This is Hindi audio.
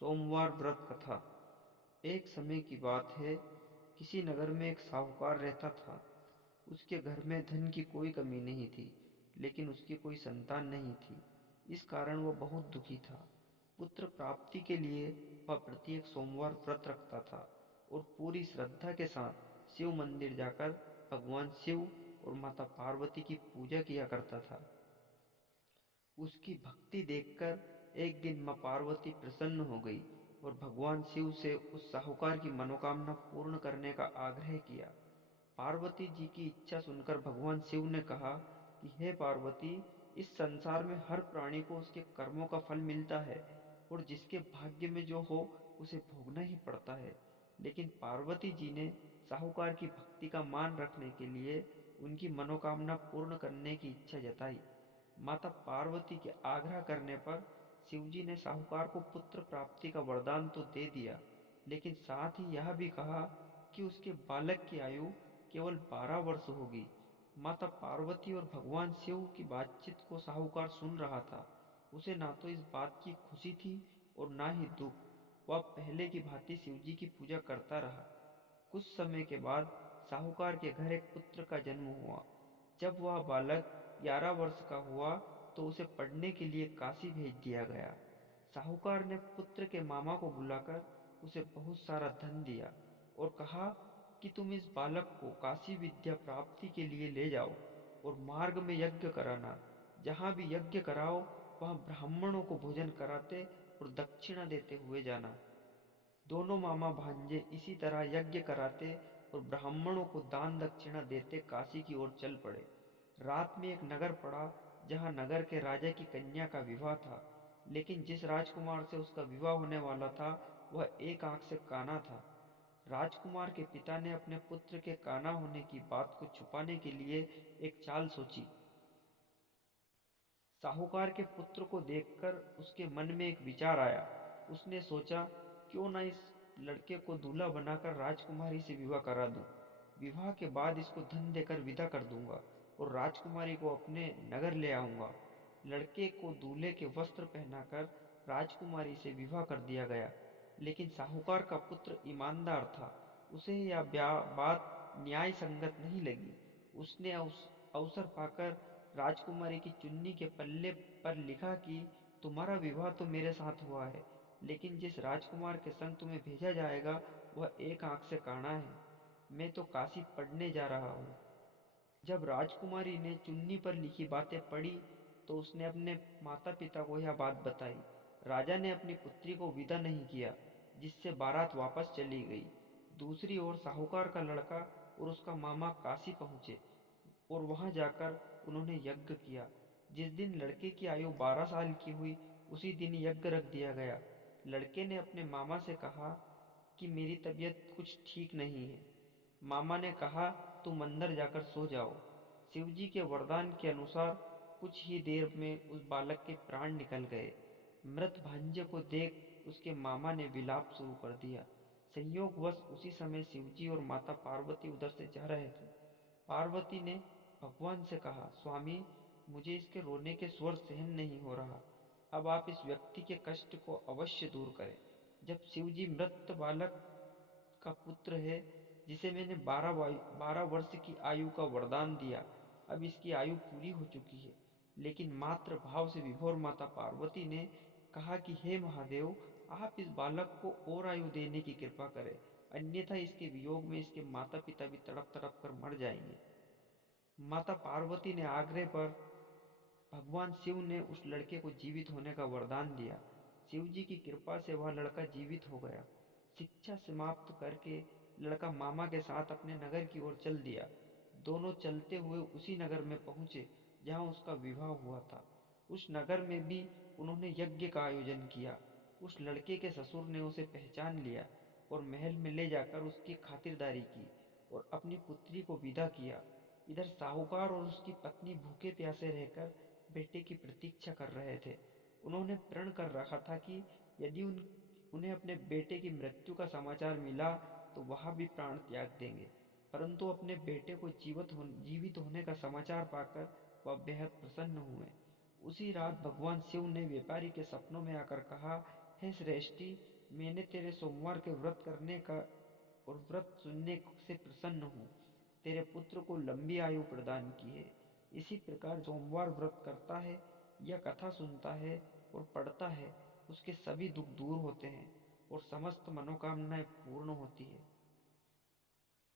सोमवार व्रत कथा। एक समय की बात है। किसी नगर में एक साहूकार रहता था। उसके घर में धन की कोई कमी नहीं थी, लेकिन उसकी कोई संतान नहीं थी। इस कारण वह बहुत दुखी था। पुत्र प्राप्ति के लिए वह प्रत्येक सोमवार व्रत रखता था और पूरी श्रद्धा के साथ शिव मंदिर जाकर भगवान शिव और माता पार्वती की पूजा किया करता था। उसकी भक्ति देखकर एक दिन माँ पार्वती प्रसन्न हो गई और भगवान शिव से उस साहूकार की मनोकामना पूर्ण करने का आग्रह किया। पार्वती जी की इच्छा सुनकर भगवान शिव ने कहा कि हे पार्वती, इस संसार में हर प्राणी को उसके कर्मों का फल मिलता है और जिसके भाग्य में जो हो उसे भोगना ही पड़ता है। लेकिन पार्वती जी ने साहूकार की भक्ति का मान रखने के लिए उनकी मनोकामना पूर्ण करने की इच्छा जताई। माता पार्वती के आग्रह करने पर शिवजी ने साहूकार को पुत्र प्राप्ति का वरदान तो दे दिया, लेकिन साथ ही यह भी कहा कि उसके बालक की आयु केवल 12 वर्ष होगी। माता पार्वती और भगवान शिव की बातचीत को साहूकार सुन रहा था। उसे ना तो इस बात की खुशी थी और ना ही दुख। वह पहले की भांति शिवजी की पूजा करता रहा। कुछ समय के बाद साहूकार के घर एक पुत्र का जन्म हुआ। जब वह बालक 11 वर्ष का हुआ तो उसे पढ़ने के लिए काशी भेज दिया गया। साहूकार ने पुत्र के मामा को बुलाकर उसे बहुत सारा धन दिया और कहा कि तुम इस बालक को काशी विद्या प्राप्ति के लिए ले जाओ और मार्ग में यज्ञ कराना। जहाँ भी यज्ञ कराओ वहाँ ब्राह्मणों को भोजन कराते और दक्षिणा देते हुए जाना। दोनों मामा भांजे इसी तरह यज्ञ कराते और ब्राह्मणों को दान दक्षिणा देते काशी की ओर चल पड़े। रात में एक नगर पड़ा जहाँ नगर के राजा की कन्या का विवाह था, लेकिन जिस राजकुमार से उसका विवाह होने वाला था वह एक आंख से काना था। राजकुमार के पिता ने अपने पुत्र के काना होने की बात को छुपाने के लिए एक चाल सोची। साहूकार के पुत्र को देखकर उसके मन में एक विचार आया। उसने सोचा, क्यों न इस लड़के को दूल्हा बनाकर राजकुमारी से विवाह करा दूं। विवाह के बाद इसको धन देकर विदा कर दूंगा और राजकुमारी को अपने नगर ले आऊंगा। लड़के को दूल्हे के वस्त्र पहनाकर राजकुमारी से विवाह कर दिया गया। लेकिन साहूकार का पुत्र ईमानदार था। उसे यह बात न्याय संगत नहीं लगी। उसने अवसर पाकर राजकुमारी की चुन्नी के पल्ले पर लिखा कि तुम्हारा विवाह तो मेरे साथ हुआ है, लेकिन जिस राजकुमार के संग तुम्हें भेजा जाएगा वह एक आंख से काना है। मैं तो काशी पढ़ने जा रहा हूँ। जब राजकुमारी ने चुन्नी पर लिखी बातें पढ़ी तो उसने अपने माता पिता को यह बात बताई। राजा ने अपनी पुत्री को विदा नहीं किया, जिससे बारात वापस चली गई। दूसरी ओर साहूकार का लड़का और उसका मामा काशी पहुंचे और वहां जाकर उन्होंने यज्ञ किया। जिस दिन लड़के की आयु 12 साल की हुई उसी दिन यज्ञ रख दिया गया। लड़के ने अपने मामा से कहा कि मेरी तबीयत कुछ ठीक नहीं है। मामा ने कहा, तुम अंदर जाकर सो जाओ। शिवजी के वरदान के अनुसार कुछ ही देर में उस बालक के प्राण निकल गए। मृत भांजे को देख उसके मामा ने विलाप शुरू कर दिया। संयोगवश उसी समय शिवजी और माता पार्वती उधर से जा रहे थे। पार्वती ने भगवान से कहा, स्वामी, मुझे इसके रोने के स्वर सहन नहीं हो रहा। अब आप इस व्यक्ति के कष्ट को अवश्य दूर करें। जब शिवजी मृत बालक का पुत्र है, जिसे मैंने 12 वर्ष की आयु का वरदान दिया, अब इसकी आयु पूरी हो चुकी है। लेकिन मात्र भाव से विभोर माता पार्वती ने कहा कि हे महादेव, आप इस बालक को और आयु देने की कृपा करें, अन्यथा इसके वियोग में इसके माता पिता भी तड़प तड़प कर मर जाएंगे। माता पार्वती ने आग्रह पर भगवान शिव ने उस लड़के को जीवित होने का वरदान दिया। शिव जी की कृपा से वह लड़का जीवित हो गया। शिक्षा समाप्त करके लड़का मामा के साथ अपने नगर की ओर चल दिया। दोनों चलते हुए उसी नगर में पहुंचे जहां उसका विवाह हुआ था। उस नगर में भी उन्होंने यज्ञ का आयोजन किया। उस लड़के के ससुर ने उसे पहचान लिया और महल में ले जाकर उसकी खातिरदारी की और अपनी पुत्री को विदा किया। इधर साहूकार और उसकी पत्नी भूखे प्यासे रहकर बेटे की प्रतीक्षा कर रहे थे। उन्होंने प्रण कर रखा था कि यदि उन्हें अपने बेटे की मृत्यु का समाचार मिला तो वह भी प्राण त्याग देंगे। परंतु अपने बेटे को जीवित होने का समाचार पाकर वह बेहद प्रसन्न हुए। उसी रात भगवान शिव ने व्यापारी के सपनों में आकर कहा हे श्रेष्ठी, मैंने तेरे सोमवार के व्रत करने का और व्रत सुनने से प्रसन्न हूँ। तेरे पुत्र को लंबी आयु प्रदान की है। इसी प्रकार सोमवार व्रत करता है या कथा सुनता है और पढ़ता है, उसके सभी दुख दूर होते हैं और समस्त मनोकामनाएं पूर्ण होती है।